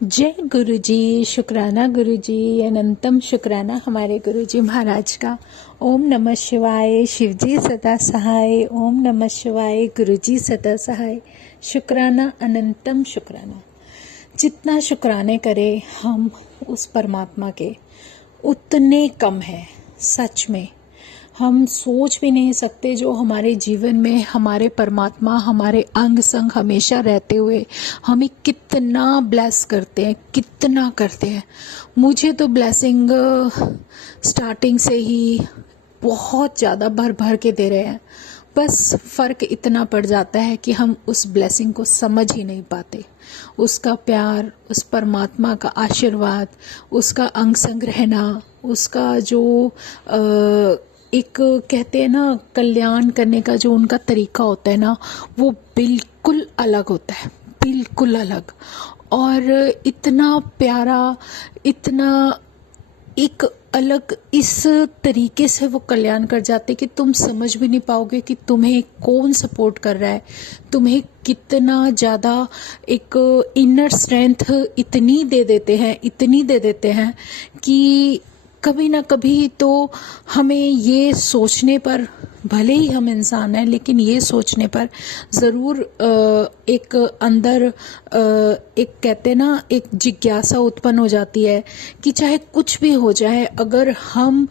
जय गुरु जी। शुक्राना गुरु जी, अनंतम शुक्राना हमारे गुरु जी महाराज का। ओम नमः शिवाय। शिव जी सदा सहाय। ओम नमः शिवाय। गुरु जी सदा सहाय। शुक्राना अनंतम शुक्राना। जितना शुक्राने करें हम उस परमात्मा के उतने कम है। सच में हम सोच भी नहीं सकते जो हमारे जीवन में हमारे परमात्मा हमारे अंग संग हमेशा रहते हुए हमें कितना ब्लेस करते हैं, कितना करते हैं। मुझे तो ब्लेसिंग स्टार्टिंग से ही बहुत ज़्यादा भर भर के दे रहे हैं। बस फ़र्क इतना पड़ जाता है कि हम उस ब्लेसिंग को समझ ही नहीं पाते। उसका प्यार, उस परमात्मा का आशीर्वाद, उसका अंग संग रहना, उसका जो एक कहते हैं ना कल्याण करने का जो उनका तरीका होता है ना, वो बिल्कुल अलग होता है, बिल्कुल अलग। और इतना प्यारा, इतना एक अलग इस तरीके से वो कल्याण कर जाते कि तुम समझ भी नहीं पाओगे कि तुम्हें कौन सपोर्ट कर रहा है, तुम्हें कितना ज़्यादा एक इनर स्ट्रेंथ इतनी दे देते हैं, इतनी दे देते हैं कि कभी ना कभी तो हमें ये सोचने पर, भले ही हम इंसान हैं लेकिन ये सोचने पर ज़रूर एक अंदर एक कहते ना एक जिज्ञासा उत्पन्न हो जाती है कि चाहे कुछ भी हो जाए, अगर हम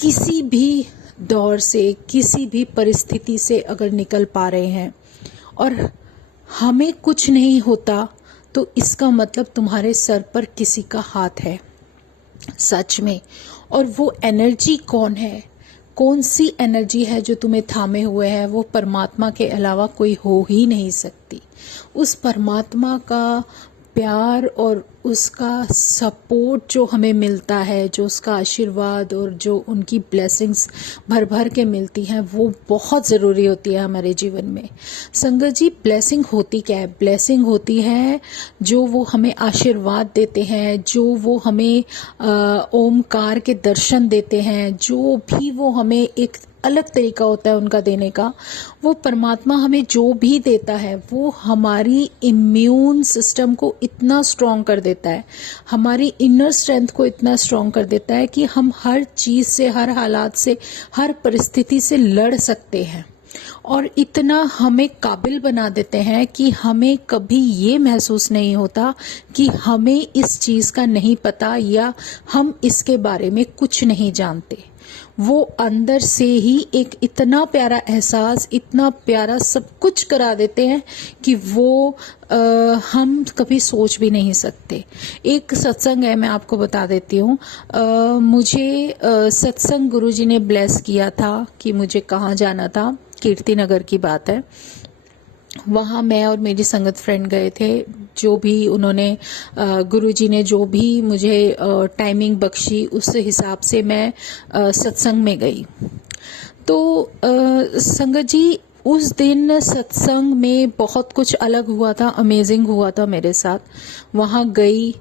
किसी भी दौर से, किसी भी परिस्थिति से अगर निकल पा रहे हैं और हमें कुछ नहीं होता, तो इसका मतलब तुम्हारे सर पर किसी का हाथ है, सच में। और वो एनर्जी कौन है, कौन सी एनर्जी है जो तुम्हें थामे हुए है, वो परमात्मा के अलावा कोई हो ही नहीं सकती। उस परमात्मा का प्यार और उसका सपोर्ट जो हमें मिलता है, जो उसका आशीर्वाद और जो उनकी ब्लेसिंग्स भर भर के मिलती हैं, वो बहुत ज़रूरी होती है हमारे जीवन में। संगत जी, ब्लेसिंग होती क्या है? ब्लेसिंग होती है जो वो हमें आशीर्वाद देते हैं, जो वो हमें ओमकार के दर्शन देते हैं, जो भी वो हमें एक अलग तरीका होता है उनका देने का। वो परमात्मा हमें जो भी देता है वो हमारी इम्यून सिस्टम को इतना स्ट्रॉन्ग कर देता है, हमारी इनर स्ट्रेंथ को इतना स्ट्रॉन्ग कर देता है कि हम हर चीज़ से, हर हालात से, हर परिस्थिति से लड़ सकते हैं। और इतना हमें काबिल बना देते हैं कि हमें कभी ये महसूस नहीं होता कि हमें इस चीज़ का नहीं पता या हम इसके बारे में कुछ नहीं जानते। वो अंदर से ही एक इतना प्यारा एहसास, इतना प्यारा सब कुछ करा देते हैं कि वो हम कभी सोच भी नहीं सकते। एक सत्संग है, मैं आपको बता देती हूँ। मुझे सत्संग गुरुजी ने ब्लेस किया था कि मुझे कहाँ जाना था। कीर्ति नगर की बात है। वहाँ मैं और मेरी संगत फ्रेंड गए थे। जो भी उन्होंने गुरुजी ने जो भी मुझे टाइमिंग बख्शी, उस हिसाब से मैं सत्संग में गई। तो संगत जी, उस दिन सत्संग में बहुत कुछ अलग हुआ था, अमेजिंग हुआ था मेरे साथ। वहाँ गई,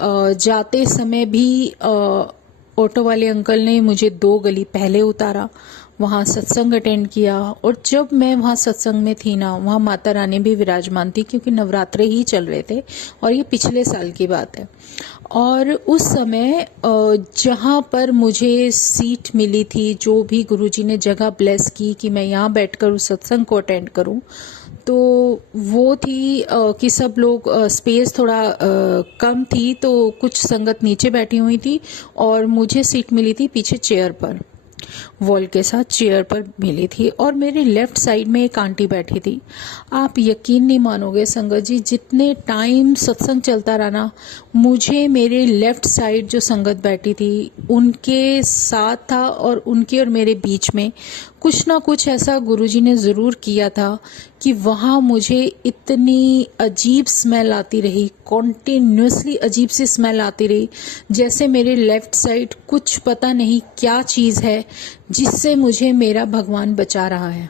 जाते समय भी ऑटो वाले अंकल ने मुझे 2 गली पहले उतारा, वहाँ सत्संग अटेंड किया। और जब मैं वहाँ सत्संग में थी ना, वहाँ माता रानी भी विराजमान थी क्योंकि नवरात्रे ही चल रहे थे और ये पिछले साल की बात है। और उस समय जहाँ पर मुझे सीट मिली थी, जो भी गुरुजी ने जगह ब्लेस की कि मैं यहाँ बैठकर उस सत्संग को अटेंड करूँ, तो वो थी कि सब लोग, स्पेस थोड़ा कम थी, तो कुछ संगत नीचे बैठी हुई थी और मुझे सीट मिली थी पीछे चेयर पर, वॉल के साथ चेयर पर मिली थी। और मेरे लेफ्ट साइड में एक आंटी बैठी थी। आप यकीन नहीं मानोगे संगत जी, जितने टाइम सत्संग चलता रहा ना, मुझे मेरे लेफ्ट साइड जो संगत बैठी थी उनके साथ था और उनके और मेरे बीच में कुछ ना कुछ ऐसा गुरुजी ने ज़रूर किया था कि वहाँ मुझे इतनी अजीब स्मेल आती रही, कॉन्टिन्यूसली अजीब सी स्मेल आती रही, जैसे मेरे लेफ्ट साइड कुछ पता नहीं क्या चीज़ है जिससे मुझे मेरा भगवान बचा रहा है।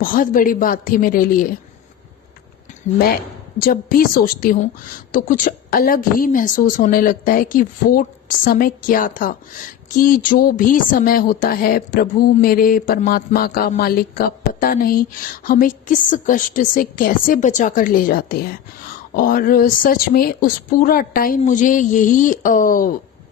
बहुत बड़ी बात थी मेरे लिए। मैं जब भी सोचती हूँ तो कुछ अलग ही महसूस होने लगता है कि वो समय क्या था, कि जो भी समय होता है प्रभु मेरे परमात्मा का, मालिक का, पता नहीं हमें किस कष्ट से कैसे बचा कर ले जाते हैं। और सच में उस पूरा टाइम मुझे यही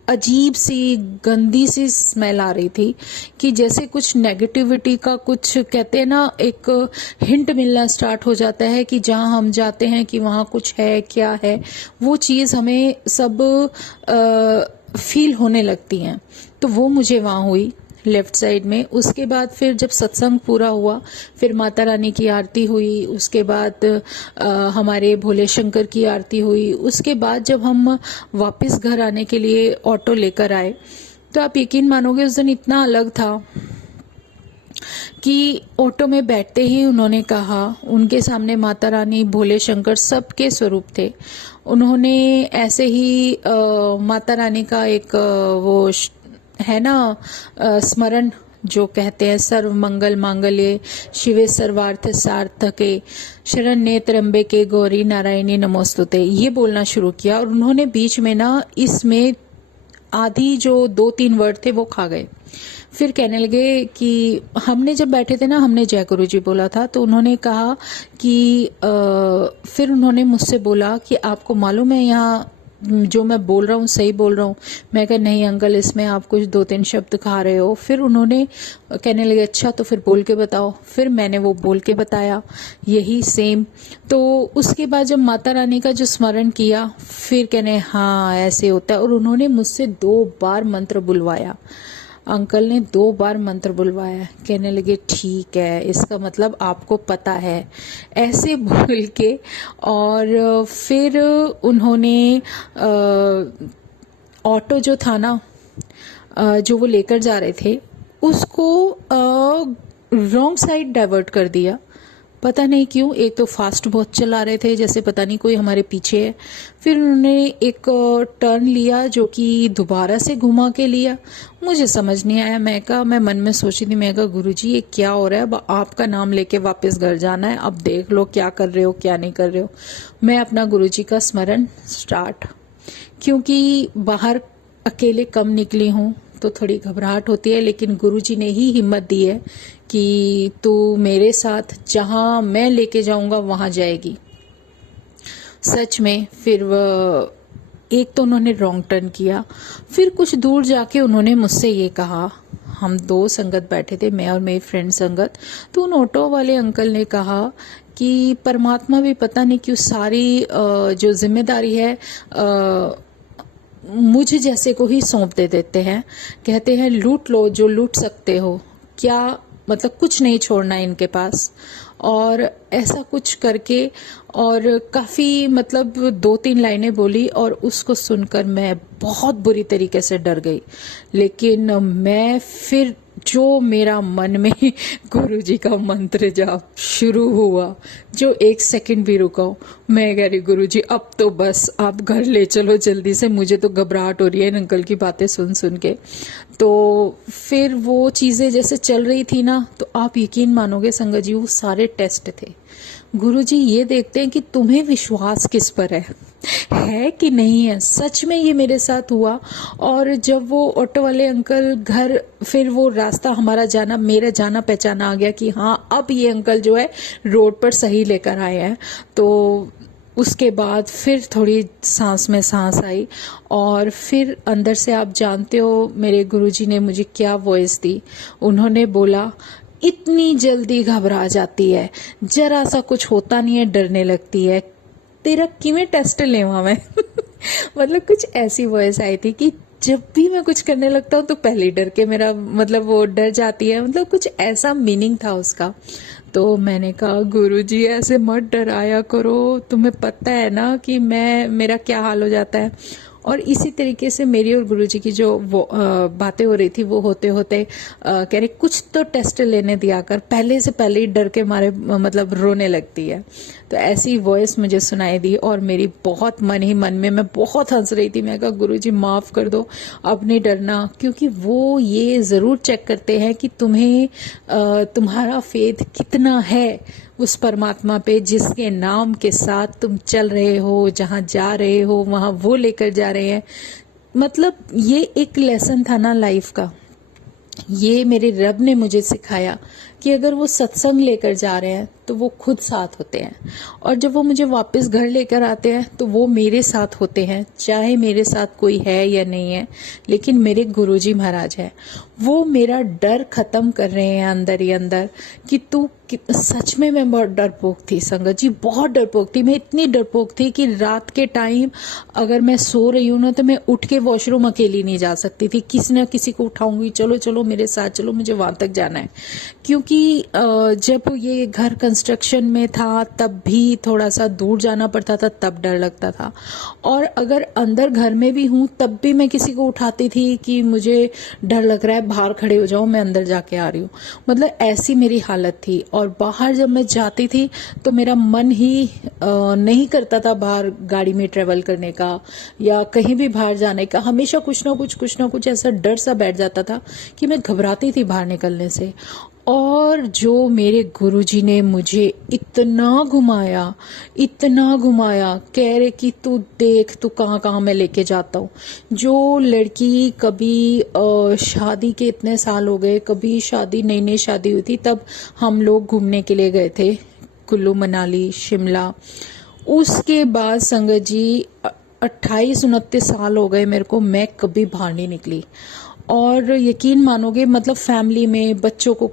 अजीब सी गंदी सी स्मेल आ रही थी कि जैसे कुछ नेगेटिविटी का, कुछ कहते हैं ना, एक हिंट मिलना स्टार्ट हो जाता है कि जहां हम जाते हैं कि वहां कुछ है, क्या है, वो चीज़ हमें सब फील होने लगती हैं। तो वो मुझे वहाँ हुई लेफ्ट साइड में। उसके बाद फिर जब सत्संग पूरा हुआ, फिर माता रानी की आरती हुई, उसके बाद हमारे भोले शंकर की आरती हुई। उसके बाद जब हम वापस घर आने के लिए ऑटो लेकर आए, तो आप यकीन मानोगे उस दिन इतना अलग था कि ऑटो में बैठते ही उन्होंने कहा, उनके सामने माता रानी, भोले शंकर सबके स्वरूप थे। उन्होंने ऐसे ही माता रानी का एक है ना स्मरण जो कहते हैं, सर्व मंगल मांगल्ये शिवे सर्वार्थ सार्थके शरण्ये त्र्यंबके गौरी नारायणी नमोस्तुते, ये बोलना शुरू किया। और उन्होंने बीच में ना इसमें आधी जो 2-3 वर्ड थे वो खा गए। फिर कहने लगे कि हमने जब बैठे थे ना, हमने जय गुरु जी बोला था, तो उन्होंने कहा कि फिर उन्होंने मुझसे बोला कि आपको मालूम है यहाँ जो मैं बोल रहा हूँ सही बोल रहा हूँ? मैं कहा नहीं अंकल, इसमें आप कुछ 2-3 शब्द खा रहे हो। फिर उन्होंने कहने लगे अच्छा तो फिर बोल के बताओ। फिर मैंने वो बोल के बताया यही सेम। तो उसके बाद जब माता रानी का जो स्मरण किया, फिर कहने हाँ ऐसे होता है। और उन्होंने मुझसे 2 बार मंत्र बुलवाया, अंकल ने 2 बार मंत्र बुलवाया। कहने लगे ठीक है, इसका मतलब आपको पता है, ऐसे बोल के। और फिर उन्होंने ऑटो जो था ना, जो वो लेकर जा रहे थे, उसको रॉन्ग साइड डाइवर्ट कर दिया। पता नहीं क्यों, एक तो फास्ट बहुत चला रहे थे, जैसे पता नहीं कोई हमारे पीछे है। फिर उन्होंने एक टर्न लिया जो कि दोबारा से घुमा के लिया। मुझे समझ नहीं आया। मैं मन में सोची थी, मैं कहा गुरुजी ये क्या हो रहा है? अब आपका नाम लेके वापस घर जाना है, अब देख लो क्या कर रहे हो क्या नहीं कर रहे हो। मैं अपना गुरुजी का स्मरण स्टार्ट, क्योंकि बाहर अकेले कम निकली हूँ तो थोड़ी घबराहट होती है, लेकिन गुरुजी ने ही हिम्मत दी है कि तू मेरे साथ जहां मैं लेके जाऊंगा वहां जाएगी। सच में फिर एक तो उन्होंने रॉन्ग टर्न किया। फिर कुछ दूर जाके उन्होंने मुझसे ये कहा, हम 2 संगत बैठे थे, मैं और मेरी फ्रेंड संगत। तो उन ऑटो वाले अंकल ने कहा कि परमात्मा भी पता नहीं क्यों सारी जो जिम्मेदारी है मुझ जैसे को ही सौंप देते हैं। कहते हैं लूट लो जो लूट सकते हो, क्या मतलब कुछ नहीं छोड़ना है इनके पास। और ऐसा कुछ करके, और काफ़ी मतलब 2-3 लाइनें बोली, और उसको सुनकर मैं बहुत बुरी तरीके से डर गई। लेकिन मैं फिर जो मेरा मन में गुरुजी का मंत्र जाप शुरू हुआ, जो 1 सेकंड भी रुका हूं, मैं कह रही गुरुजी अब तो बस आप घर ले चलो जल्दी से, मुझे तो घबराहट हो रही है इन अंकल की बातें सुन सुन के। तो फिर वो चीज़ें जैसे चल रही थी ना, तो आप यकीन मानोगे संगत जी, वो सारे टेस्ट थे। गुरुजी ये देखते हैं कि तुम्हें विश्वास किस पर है कि नहीं है। सच में ये मेरे साथ हुआ। और जब वो ऑटो वाले अंकल घर, फिर वो रास्ता हमारा जाना, मेरा जाना पहचाना आ गया कि हाँ अब ये अंकल जो है रोड पर सही लेकर आए हैं। तो उसके बाद फिर थोड़ी सांस में सांस आई। और फिर अंदर से आप जानते हो मेरे गुरुजी ने मुझे क्या वॉइस दी। उन्होंने बोला इतनी जल्दी घबरा जाती है, जरा सा कुछ होता नहीं है डरने लगती है, तेरा किवें टेस्ट लेवा मैं मतलब कुछ ऐसी वॉइस आई थी कि जब भी मैं कुछ करने लगता हूँ तो पहले डर के मेरा मतलब वो डर जाती है, मतलब कुछ ऐसा मीनिंग था उसका। तो मैंने कहा गुरुजी ऐसे मत डराया करो, तुम्हें पता है ना कि मेरा क्या हाल हो जाता है। और इसी तरीके से मेरी और गुरुजी की जो वो बातें हो रही थी, वो होते होते कह रहे कुछ तो टेस्ट लेने दिया कर, पहले से पहले ही डर के मारे मतलब रोने लगती है। तो ऐसी वॉइस मुझे सुनाई दी और मेरी बहुत मन ही मन में मैं बहुत हंस रही थी। मैं कहा गुरुजी माफ कर दो, अब नहीं डरना, क्योंकि वो ये जरूर चेक करते हैं कि तुम्हें तुम्हारा फेथ कितना है उस परमात्मा पे जिसके नाम के साथ तुम चल रहे हो, जहां जा रहे हो वहां वो लेकर जा रहे हैं। मतलब ये एक लेसन था ना लाइफ का, ये मेरे रब ने मुझे सिखाया कि अगर वो सत्संग लेकर जा रहे हैं तो वो खुद साथ होते हैं, और जब वो मुझे वापस घर लेकर आते हैं तो वो मेरे साथ होते हैं, चाहे मेरे साथ कोई है या नहीं है, लेकिन मेरे गुरुजी महाराज है। वो मेरा डर खत्म कर रहे हैं अंदर ही अंदर कि सच में मैं बहुत डरपोक थी संगत जी, बहुत डरपोक थी। मैं इतनी डरपोक थी कि रात के टाइम अगर मैं सो रही हूँ ना तो मैं उठ के वॉशरूम अकेली नहीं जा सकती थी, किसी ना किसी को उठाऊंगी, चलो चलो मेरे साथ चलो, मुझे वहां तक जाना है। क्योंकि जब ये घर कंस्ट्रक्शन में था तब भी थोड़ा सा दूर जाना पड़ता था, तब डर लगता था, और अगर अंदर घर में भी हूँ तब भी मैं किसी को उठाती थी कि मुझे डर लग रहा है, बाहर खड़े हो जाओ, मैं अंदर जाके आ रही हूँ। मतलब ऐसी मेरी हालत थी। और बाहर जब मैं जाती थी तो मेरा मन ही नहीं करता था बाहर गाड़ी में ट्रेवल करने का या कहीं भी बाहर जाने का। हमेशा कुछ ना कुछ ऐसा डर सा बैठ जाता था कि मैं घबराती थी बाहर निकलने से। और जो मेरे गुरुजी ने मुझे इतना घुमाया, कह रहे कि तू देख तू कहाँ कहाँ मैं लेके जाता हूँ। जो लड़की कभी शादी के इतने साल हो गए, कभी शादी नई शादी हुई थी, तब हम लोग घूमने के लिए गए थे कुल्लू मनाली शिमला। उसके बाद संगत जी 28-29 साल हो गए मेरे को, मैं कभी बाहर नहीं निकली। और यकीन मानोगे, मतलब फैमिली में बच्चों को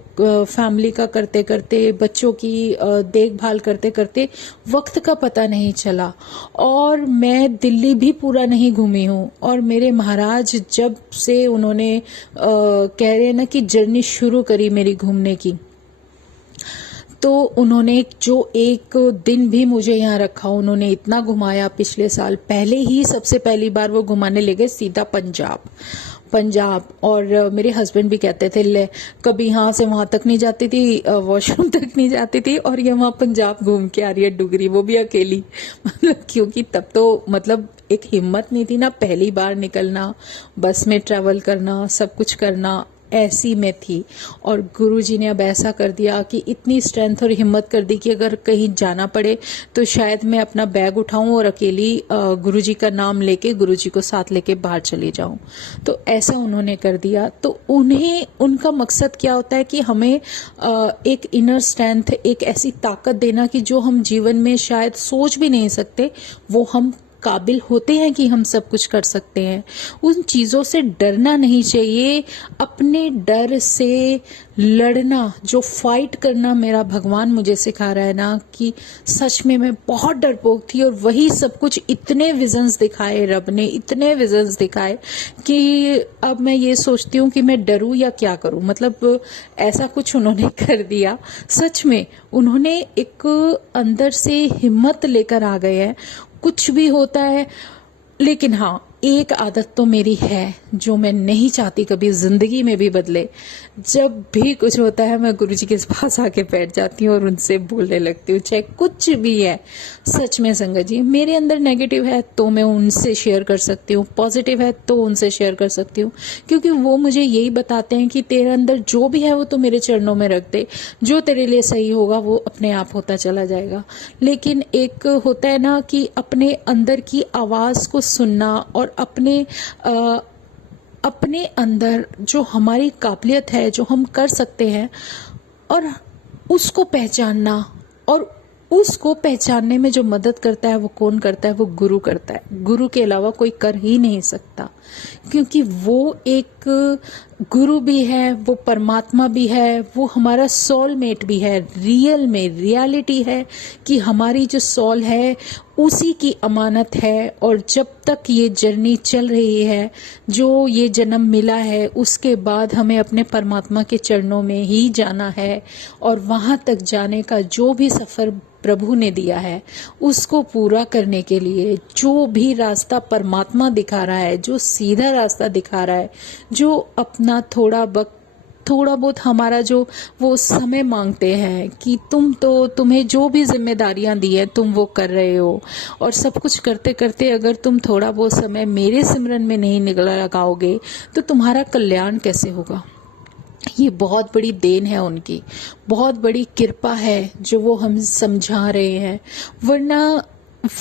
फैमिली का करते करते, बच्चों की देखभाल करते करते वक्त का पता नहीं चला। और मैं दिल्ली भी पूरा नहीं घूमी हूँ। और मेरे महाराज जब से उन्होंने कह रहे हैं ना कि जर्नी शुरू करी मेरी घूमने की, तो उन्होंने जो एक दिन भी मुझे यहाँ रखा, उन्होंने इतना घुमाया। पिछले साल पहले ही सबसे पहली बार वो घुमाने ले गए सीधा पंजाब। और मेरे हस्बैंड भी कहते थे, ले कभी यहाँ से वहां तक नहीं जाती थी, वॉशरूम तक नहीं जाती थी, और ये वहां पंजाब घूम के आ रही है डुगरी, वो भी अकेली। मतलब क्योंकि तब तो मतलब एक हिम्मत नहीं थी ना, पहली बार निकलना, बस में ट्रेवल करना, सब कुछ करना, ऐसी में थी। और गुरुजी ने अब ऐसा कर दिया कि इतनी स्ट्रेंथ और हिम्मत कर दी कि अगर कहीं जाना पड़े तो शायद मैं अपना बैग उठाऊं और अकेली गुरुजी का नाम लेके, गुरुजी को साथ लेके बाहर चली जाऊं। तो ऐसा उन्होंने कर दिया। तो उन्हें, उनका मकसद क्या होता है कि हमें एक इनर स्ट्रेंथ, एक ऐसी ताकत देना कि जो हम जीवन में शायद सोच भी नहीं सकते, वो हम काबिल होते हैं कि हम सब कुछ कर सकते हैं। उन चीजों से डरना नहीं चाहिए, अपने डर से लड़ना, जो फाइट करना मेरा भगवान मुझे सिखा रहा है ना, कि सच में मैं बहुत डरपोक थी। और वही सब कुछ, इतने विजन्स दिखाए रब ने, इतने विजन्स दिखाए कि अब मैं ये सोचती हूँ कि मैं डरूं या क्या करूं। मतलब ऐसा कुछ उन्होंने कर दिया। सच में उन्होंने एक अंदर से हिम्मत लेकर आ गए हैं। कुछ भी होता है, लेकिन हाँ, एक आदत तो मेरी है जो मैं नहीं चाहती कभी जिंदगी में भी बदले। जब भी कुछ होता है मैं गुरुजी के पास आके बैठ जाती हूँ और उनसे बोलने लगती हूँ, चाहे कुछ भी है। सच में संगत जी, मेरे अंदर नेगेटिव है तो मैं उनसे शेयर कर सकती हूँ, पॉजिटिव है तो उनसे शेयर कर सकती हूँ, क्योंकि वो मुझे यही बताते हैं कि तेरे अंदर जो भी है वो तो मेरे चरणों में रख दे, जो तेरे लिए सही होगा वो अपने आप होता चला जाएगा। लेकिन एक होता है ना कि अपने अंदर की आवाज को सुनना और अपने अंदर जो हमारी काबिलियत है, जो हम कर सकते हैं, और उसको पहचानना। और उसको पहचानने में जो मदद करता है वो कौन करता है? वो गुरु करता है। गुरु के अलावा कोई कर ही नहीं सकता, क्योंकि वो एक गुरु भी है, वो परमात्मा भी है, वो हमारा सोलमेट भी है। रियल में रियलिटी है कि हमारी जो सोल है उसी की अमानत है। और जब तक ये जर्नी चल रही है, जो ये जन्म मिला है, उसके बाद हमें अपने परमात्मा के चरणों में ही जाना है। और वहां तक जाने का जो भी सफर प्रभु ने दिया है, उसको पूरा करने के लिए जो भी रास्ता परमात्मा दिखा रहा है, जो सीधा रास्ता दिखा रहा है, जो अपना थोड़ा बहुत हमारा जो वो समय मांगते हैं कि तुम्हें जो भी जिम्मेदारियां दी है तुम वो कर रहे हो, और सब कुछ करते करते अगर तुम थोड़ा बहुत समय मेरे सिमरन में नहीं लगाओगे तो तुम्हारा कल्याण कैसे होगा? ये बहुत बड़ी देन है उनकी, बहुत बड़ी कृपा है जो वो हम समझा रहे हैं। वरना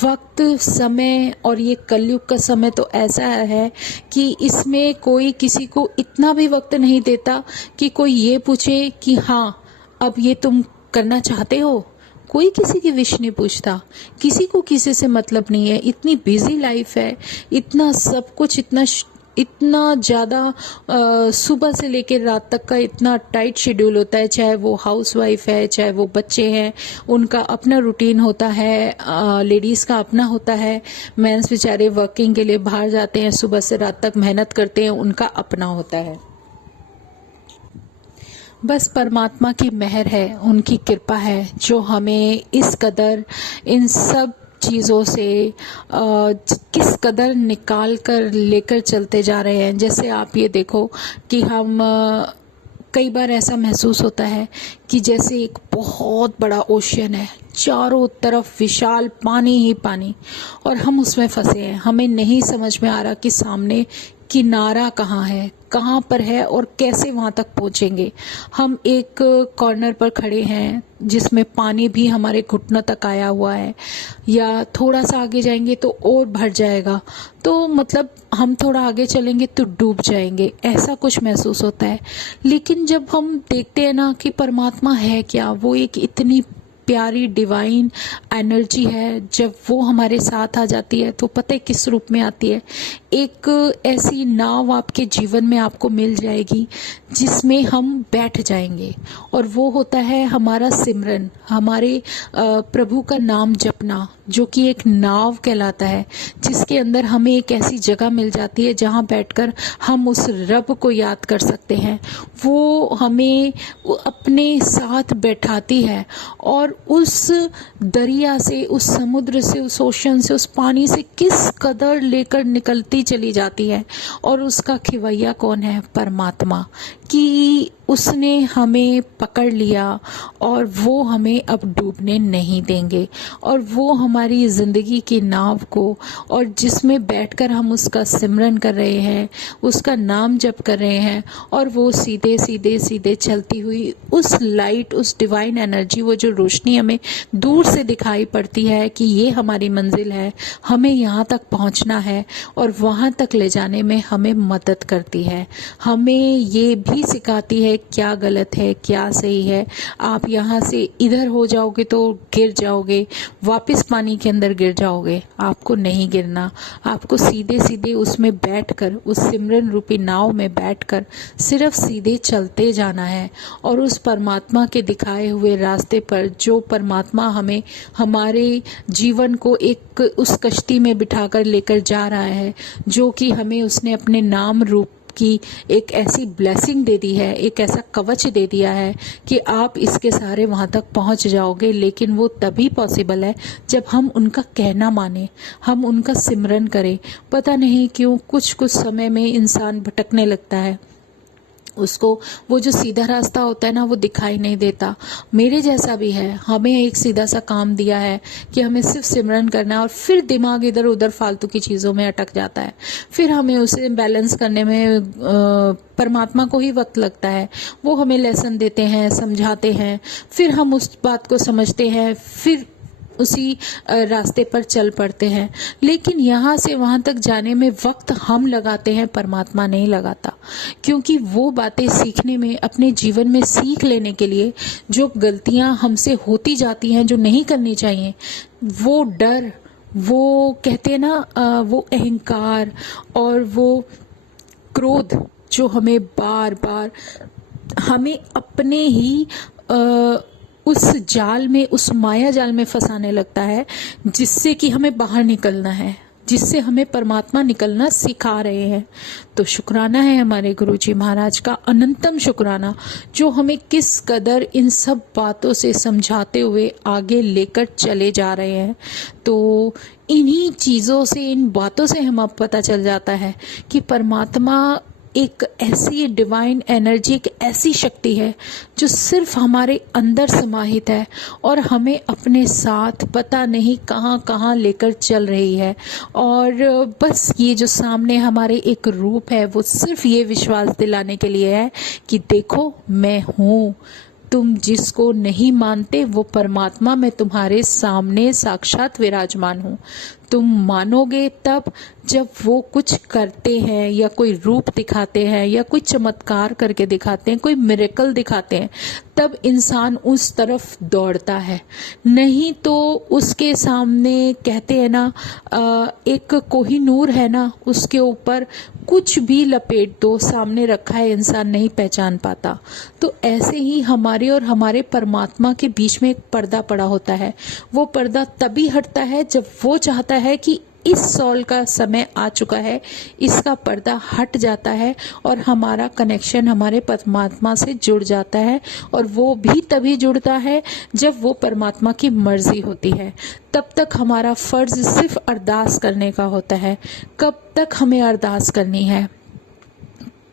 वक्त, समय, और ये कलयुग का समय तो ऐसा है कि इसमें कोई किसी को इतना भी वक्त नहीं देता कि कोई ये पूछे कि हाँ अब ये तुम करना चाहते हो? कोई किसी की विश नहीं पूछता, किसी को किसी से मतलब नहीं है। इतनी बिजी लाइफ है, इतना सब कुछ, इतना ज़्यादा सुबह से लेकर रात तक का इतना टाइट शेड्यूल होता है। चाहे वो हाउसवाइफ है, चाहे वो बच्चे हैं, उनका अपना रूटीन होता है, लेडीज़ का अपना होता है। मेंस बेचारे वर्किंग के लिए बाहर जाते हैं, सुबह से रात तक मेहनत करते हैं, उनका अपना होता है। बस परमात्मा की मेहर है, उनकी कृपा है, जो हमें इस कदर इन सब चीज़ों से किस कदर निकाल कर लेकर चलते जा रहे हैं। जैसे आप ये देखो कि हम कई बार ऐसा महसूस होता है कि जैसे एक बहुत बड़ा ओशियन है, चारों तरफ विशाल पानी ही पानी, और हम उसमें फंसे हैं। हमें नहीं समझ में आ रहा कि सामने किनारा कहाँ है, कहाँ पर है और कैसे वहाँ तक पहुँचेंगे। हम एक कॉर्नर पर खड़े हैं जिसमें पानी भी हमारे घुटनों तक आया हुआ है, या थोड़ा सा आगे जाएंगे तो और भर जाएगा, तो मतलब हम थोड़ा आगे चलेंगे तो डूब जाएंगे, ऐसा कुछ महसूस होता है। लेकिन जब हम देखते हैं ना कि परमात्मा है क्या, वो एक इतनी प्यारी डिवाइन एनर्जी है, जब वो हमारे साथ आ जाती है तो पता है किस रूप में आती है। एक ऐसी नाव आपके जीवन में आपको मिल जाएगी जिसमें हम बैठ जाएंगे, और वो होता है हमारा सिमरन, हमारे प्रभु का नाम जपना, जो कि एक नाव कहलाता है, जिसके अंदर हमें एक ऐसी जगह मिल जाती है जहाँ बैठकर हम उस रब को याद कर सकते हैं। वो हमें अपने साथ बैठाती है और उस दरिया से, उस समुद्र से, उस ओशन से, उस पानी से किस कदर लेकर निकलती चली जाती है। और उसका खिवैया कौन है? परमात्मा, कि उसने हमें पकड़ लिया और वो हमें अब डूबने नहीं देंगे, और वो हमारी ज़िंदगी की नाव को, और जिसमें बैठकर हम उसका सिमरन कर रहे हैं, उसका नाम जप कर रहे हैं, और वो सीधे सीधे सीधे चलती हुई उस लाइट, उस डिवाइन एनर्जी, वो जो रोशनी हमें दूर से दिखाई पड़ती है कि ये हमारी मंजिल है, हमें यहाँ तक पहुँचना है, और वहाँ तक ले जाने में हमें मदद करती है। हमें ये भी सिखाती है क्या गलत है, क्या सही है। आप यहाँ से इधर हो जाओगे तो गिर जाओगे, वापस पानी के अंदर गिर जाओगे। आपको नहीं गिरना, आपको सीधे सीधे उसमें बैठकर, उस सिमरन रूपी नाव में बैठकर सिर्फ सीधे चलते जाना है, और उस परमात्मा के दिखाए हुए रास्ते पर, जो परमात्मा हमें हमारे जीवन को एक उस कश्ती में बिठाकर लेकर जा रहा है, जो कि हमें उसने अपने नाम रूप की एक ऐसी ब्लेसिंग दे दी है, एक ऐसा कवच दे दिया है कि आप इसके सहारे वहां तक पहुंच जाओगे। लेकिन वो तभी पॉसिबल है जब हम उनका कहना माने, हम उनका सिमरन करें। पता नहीं क्यों कुछ कुछ समय में इंसान भटकने लगता है, उसको वो जो सीधा रास्ता होता है ना, वो दिखाई नहीं देता। मेरे जैसा भी है, हमें एक सीधा सा काम दिया है कि हमें सिर्फ सिमरन करना है, और फिर दिमाग इधर उधर फालतू की चीज़ों में अटक जाता है। फिर हमें उसे बैलेंस करने में परमात्मा को ही वक्त लगता है। वो हमें लेसन देते हैं, समझाते हैं, फिर हम उस बात को समझते हैं, फिर उसी रास्ते पर चल पड़ते हैं। लेकिन यहाँ से वहाँ तक जाने में वक्त हम लगाते हैं, परमात्मा नहीं लगाता। क्योंकि वो बातें सीखने में, अपने जीवन में सीख लेने के लिए, जो गलतियाँ हमसे होती जाती हैं, जो नहीं करनी चाहिए, वो डर, वो कहते हैं ना, वो अहंकार और वो क्रोध, जो हमें बार बार हमें अपने ही उस जाल में, उस माया जाल में फंसाने लगता है, जिससे कि हमें बाहर निकलना है, जिससे हमें परमात्मा निकलना सिखा रहे हैं। तो शुक्राना है हमारे गुरुजी महाराज का, अनंतम शुक्राना, जो हमें किस कदर इन सब बातों से समझाते हुए आगे लेकर चले जा रहे हैं। तो इन्हीं चीज़ों से, इन बातों से हम अब पता चल जाता है कि परमात्मा एक ऐसी डिवाइन एनर्जी, एक ऐसी शक्ति है जो सिर्फ हमारे अंदर समाहित है, और हमें अपने साथ पता नहीं कहाँ कहाँ लेकर चल रही है। और बस ये जो सामने हमारे एक रूप है, वो सिर्फ ये विश्वास दिलाने के लिए है कि देखो मैं हूँ। तुम जिसको नहीं मानते, वो परमात्मा मैं तुम्हारे सामने साक्षात विराजमान हूँ। तुम मानोगे तब जब वो कुछ करते हैं या कोई रूप दिखाते हैं या कोई चमत्कार करके दिखाते हैं, कोई मिरेकल दिखाते हैं, तब इंसान उस तरफ दौड़ता है। नहीं तो उसके सामने कहते हैं ना, एक कोहिनूर है ना, उसके ऊपर कुछ भी लपेट दो, सामने रखा है, इंसान नहीं पहचान पाता। तो ऐसे ही हमारे और हमारे परमात्मा के बीच में एक पर्दा पड़ा होता है। वो पर्दा तभी हटता है जब वो चाहता है कि इस सॉल का समय आ चुका है, इसका पर्दा हट जाता है और हमारा कनेक्शन हमारे परमात्मा से जुड़ जाता है। और वो भी तभी जुड़ता है जब वो परमात्मा की मर्जी होती है। तब तक हमारा फर्ज सिर्फ अरदास करने का होता है। कब तक हमें अरदास करनी है?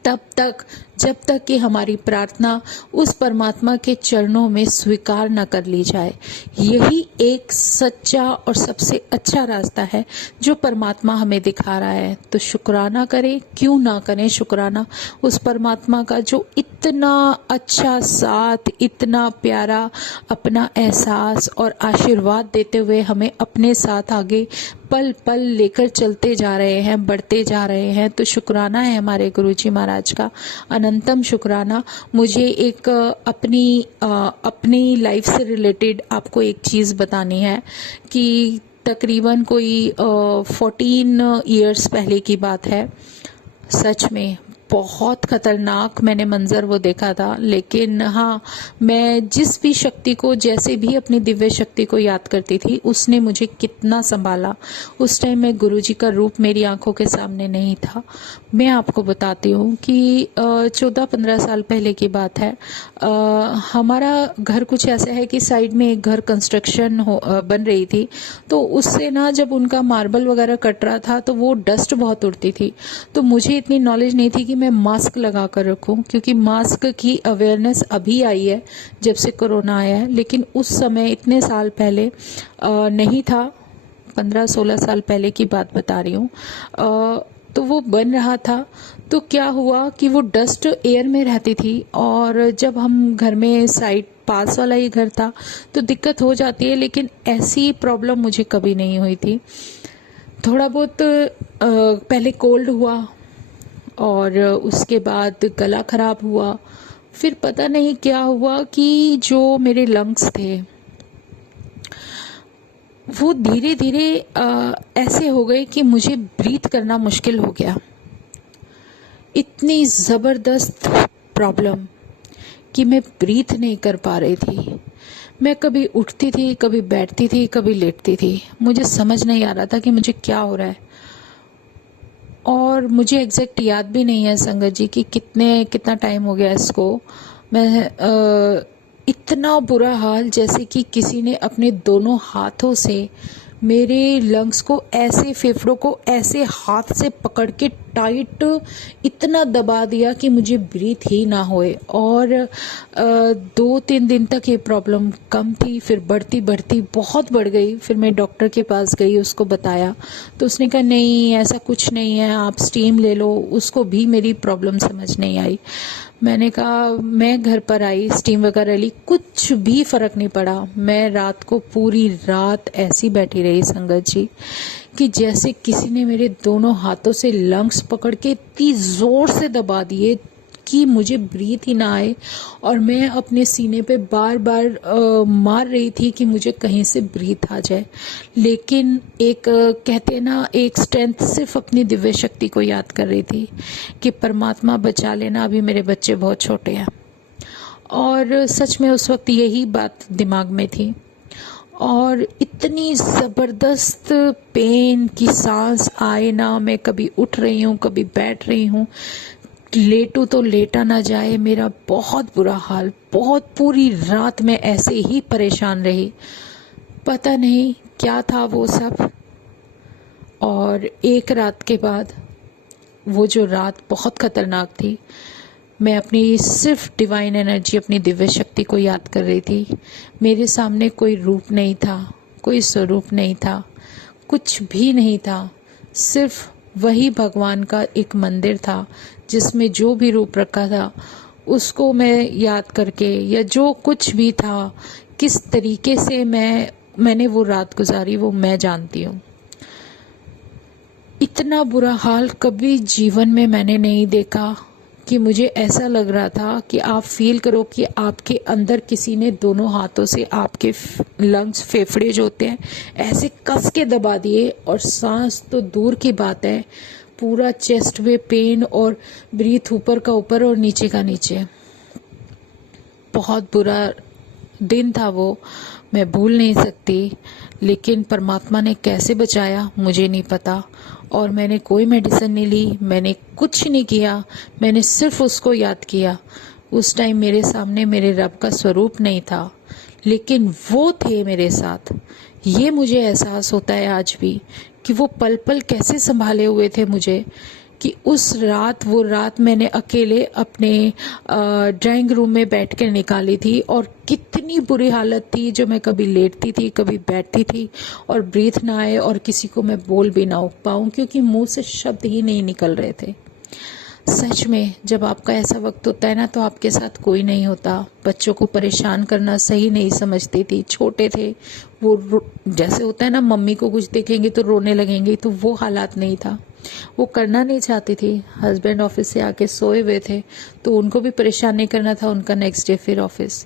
तब तक जब तक कि हमारी प्रार्थना उस परमात्मा के चरणों में स्वीकार न कर ली जाए। यही एक सच्चा और सबसे अच्छा रास्ता है जो परमात्मा हमें दिखा रहा है। तो शुक्राना करें, क्यों ना करें शुक्राना उस परमात्मा का जो इतना अच्छा साथ, इतना प्यारा अपना एहसास और आशीर्वाद देते हुए हमें अपने साथ आगे पल पल लेकर चलते जा रहे हैं, बढ़ते जा रहे हैं। तो शुक्राना है हमारे गुरुजी महाराज का, अनंतम शुक्राना। मुझे एक अपनी लाइफ से रिलेटेड आपको एक चीज़ बतानी है कि तकरीबन कोई 14 इयर्स पहले की बात है। सच में बहुत खतरनाक मैंने मंजर वो देखा था। लेकिन हाँ, मैं जिस भी शक्ति को, जैसे भी अपनी दिव्य शक्ति को याद करती थी, उसने मुझे कितना संभाला। उस टाइम में गुरुजी का रूप मेरी आंखों के सामने नहीं था। मैं आपको बताती हूँ कि 14-15 साल पहले की बात है। हमारा घर कुछ ऐसा है कि साइड में एक घर कंस्ट्रक्शन बन रही थी। तो उससे ना, जब उनका मार्बल वगैरह कट रहा था तो वो डस्ट बहुत उड़ती थी। तो मुझे इतनी नॉलेज नहीं थी कि मैं मास्क लगा कर रखूं, क्योंकि मास्क की अवेयरनेस अभी आई है जब से कोरोना आया है। लेकिन उस समय इतने साल पहले नहीं था, 15-16 साल पहले की बात बता रही हूँ। तो वो बन रहा था। तो क्या हुआ कि वो डस्ट एयर में रहती थी, और जब हम घर में साइड पास वाला ही घर था तो दिक्कत हो जाती है। लेकिन ऐसी प्रॉब्लम मुझे कभी नहीं हुई थी। थोड़ा बहुत पहले कोल्ड हुआ और उसके बाद गला खराब हुआ। फिर पता नहीं क्या हुआ कि जो मेरे लंग्स थे वो धीरे धीरे ऐसे हो गए कि मुझे ब्रीथ करना मुश्किल हो गया। इतनी ज़बरदस्त प्रॉब्लम कि मैं ब्रीथ नहीं कर पा रही थी। मैं कभी उठती थी, कभी बैठती थी, कभी लेटती थी। मुझे समझ नहीं आ रहा था कि मुझे क्या हो रहा है। और मुझे एग्जैक्ट याद भी नहीं है संगत जी कि कितना टाइम हो गया इसको। मैं इतना बुरा हाल, जैसे कि किसी ने अपने दोनों हाथों से मेरे लंग्स को ऐसे, फेफड़ों को ऐसे हाथ से पकड़ के टाइट इतना दबा दिया कि मुझे ब्रीथ ही ना होए। और 2-3 दिन तक ये प्रॉब्लम कम थी, फिर बढ़ती बढ़ती बहुत बढ़ गई। फिर मैं डॉक्टर के पास गई, उसको बताया तो उसने कहा नहीं ऐसा कुछ नहीं है, आप स्टीम ले लो। उसको भी मेरी प्रॉब्लम समझ नहीं आई। मैंने कहा, मैं घर पर आई, स्टीम वगैरह ली, कुछ भी फर्क नहीं पड़ा। मैं रात को पूरी रात ऐसी बैठी रही संगत जी कि जैसे किसी ने मेरे दोनों हाथों से लंग्स पकड़ के इतनी जोर से दबा दिए कि मुझे ब्रीथ ही ना आए। और मैं अपने सीने पे बार बार मार रही थी कि मुझे कहीं से ब्रीथ आ जाए। लेकिन एक कहते हैं ना, एक स्ट्रेंथ, सिर्फ अपनी दिव्य शक्ति को याद कर रही थी कि परमात्मा बचा लेना, अभी मेरे बच्चे बहुत छोटे हैं। और सच में उस वक्त यही बात दिमाग में थी। और इतनी ज़बरदस्त पेन की सांस आए ना, मैं कभी उठ रही हूँ, कभी बैठ रही हूँ, लेटू तो लेटा ना जाए। मेरा बहुत बुरा हाल, बहुत पूरी रात में ऐसे ही परेशान रही। पता नहीं क्या था वो सब। और एक रात के बाद, वो जो रात बहुत खतरनाक थी, मैं अपनी सिर्फ डिवाइन एनर्जी, अपनी दिव्य शक्ति को याद कर रही थी। मेरे सामने कोई रूप नहीं था, कोई स्वरूप नहीं था, कुछ भी नहीं था। सिर्फ वही भगवान का एक मंदिर था जिसमें जो भी रूप रखा था उसको मैं याद करके, या जो कुछ भी था, किस तरीके से मैंने वो रात गुजारी, वो मैं जानती हूँ। इतना बुरा हाल कभी जीवन में मैंने नहीं देखा कि मुझे ऐसा लग रहा था कि आप फील करो कि आपके अंदर किसी ने दोनों हाथों से आपके लंग्स, फेफड़े जो होते हैं, ऐसे कस के दबा दिए, और सांस तो दूर की बात है, पूरा चेस्ट में पेन और ब्रीथ ऊपर का ऊपर और नीचे का नीचे। बहुत बुरा दिन था वो, मैं भूल नहीं सकती। लेकिन परमात्मा ने कैसे बचाया मुझे नहीं पता, और मैंने कोई मेडिसिन नहीं ली, मैंने कुछ नहीं किया, मैंने सिर्फ उसको याद किया। उस टाइम मेरे सामने मेरे रब का स्वरूप नहीं था, लेकिन वो थे मेरे साथ। ये मुझे एहसास होता है आज भी कि वो पल पल कैसे संभाले हुए थे मुझे, कि उस रात, वो रात मैंने अकेले अपने ड्राइंग रूम में बैठ कर निकाली थी, और कितनी बुरी हालत थी, जो मैं कभी लेटती थी, कभी बैठती थी, और ब्रीथ ना आए और किसी को मैं बोल भी ना पाऊँ, क्योंकि मुंह से शब्द ही नहीं निकल रहे थे। सच में जब आपका ऐसा वक्त होता है ना, तो आपके साथ कोई नहीं होता। बच्चों को परेशान करना सही नहीं समझती थी, छोटे थे वो, जैसे होता है ना, मम्मी को कुछ देखेंगे तो रोने लगेंगे, तो वो हालात नहीं था। वो करना नहीं चाहती थी। हस्बैंड ऑफिस से आके सोए हुए थे, तो उनको भी परेशान नहीं करना था, उनका नेक्स्ट डे फिर ऑफिस।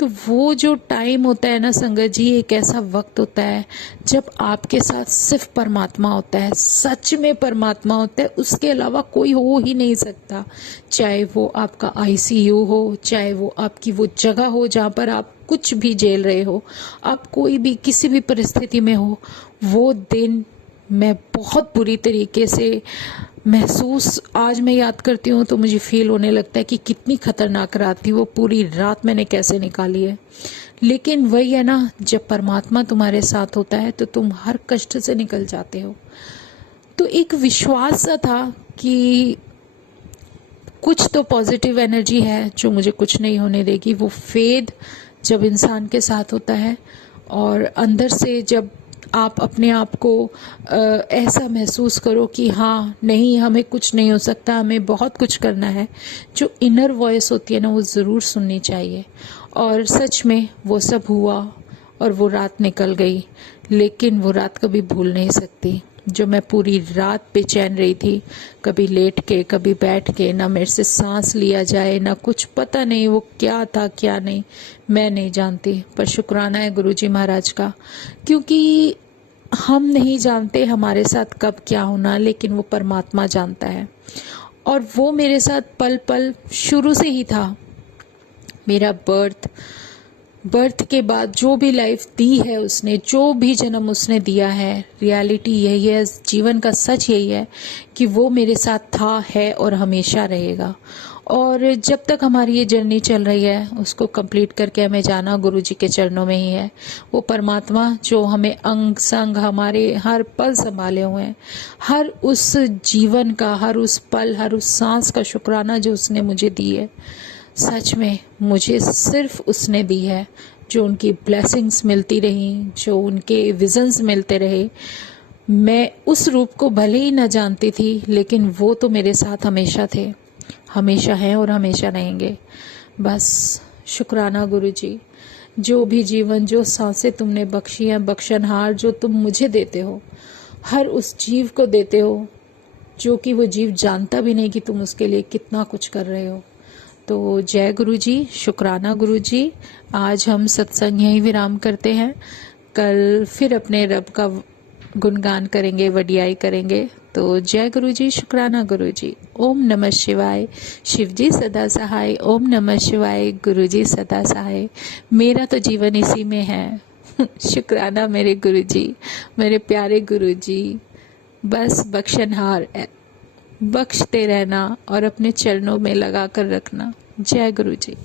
तो वो जो टाइम होता है ना संगत जी, एक ऐसा वक्त होता है जब आपके साथ सिर्फ परमात्मा होता है, सच में परमात्मा होता है, उसके अलावा कोई हो ही नहीं सकता। चाहे वो आपका आईसीयू हो, चाहे वो आपकी वो जगह हो जहाँ पर आप कुछ भी झेल रहे हो, आप कोई भी किसी भी परिस्थिति में हो, वो दिन मैं बहुत बुरी तरीके से महसूस, आज मैं याद करती हूँ तो मुझे फील होने लगता है कि कितनी खतरनाक रात थी वो। पूरी रात मैंने कैसे निकाली है। लेकिन वही है ना, जब परमात्मा तुम्हारे साथ होता है तो तुम हर कष्ट से निकल जाते हो। तो एक विश्वास सा था कि कुछ तो पॉजिटिव एनर्जी है जो मुझे कुछ नहीं होने देगी। वो फेद जब इंसान के साथ होता है, और अंदर से जब आप अपने आप को ऐसा महसूस करो कि हाँ नहीं, हमें कुछ नहीं हो सकता, हमें बहुत कुछ करना है, जो इनर वॉइस होती है ना, वो ज़रूर सुननी चाहिए। और सच में वो सब हुआ और वो रात निकल गई, लेकिन वो रात कभी भूल नहीं सकती जो मैं पूरी रात बेचैन रही थी, कभी लेट के कभी बैठ के, ना मेरे से सांस लिया जाए, ना कुछ, पता नहीं वो क्या था क्या नहीं, मैं नहीं जानती। पर शुक्राना है गुरुजी महाराज का, क्योंकि हम नहीं जानते हमारे साथ कब क्या होना, लेकिन वो परमात्मा जानता है। और वो मेरे साथ पल पल शुरू से ही था। मेरा बर्थ के बाद जो भी लाइफ दी है उसने, जो भी जन्म उसने दिया है, रियलिटी यही है, जीवन का सच यही है कि वो मेरे साथ था, है और हमेशा रहेगा। और जब तक हमारी ये जर्नी चल रही है, उसको कंप्लीट करके हमें जाना गुरुजी के चरणों में ही है। वो परमात्मा जो हमें अंग संग हमारे हर पल संभाले हुए हैं, हर उस जीवन का, हर उस पल, हर उस सांस का शुक्राना जो उसने मुझे दी है। सच में मुझे सिर्फ उसने दी है, जो उनकी ब्लेसिंग्स मिलती रही, जो उनके विजन्स मिलते रहे। मैं उस रूप को भले ही न जानती थी, लेकिन वो तो मेरे साथ हमेशा थे, हमेशा हैं और हमेशा रहेंगे। बस शुक्राना गुरुजी, जो भी जीवन, जो सांसें तुमने बख्शी हैं, बख्शनहार जो तुम मुझे देते हो, हर उस जीव को देते हो जो कि वो जीव जानता भी नहीं कि तुम उसके लिए कितना कुछ कर रहे हो। तो जय गुरुजी, शुक्राना गुरुजी। आज हम सत्संग यहीं विराम करते हैं। कल फिर अपने रब का गुणगान करेंगे, वडियाई करेंगे। तो जय गुरुजी, शुक्राना गुरुजी। ओम नमः शिवाय। शिवजी सदा सहाय। ओम नमः शिवाय। गुरुजी सदा सहाय। मेरा तो जीवन इसी में है। शुक्राना मेरे गुरुजी, मेरे प्यारे गुरुजी। बस बख्शनहार, बख्शते रहना और अपने चरणों में लगा कर रखना। जय गुरु जी।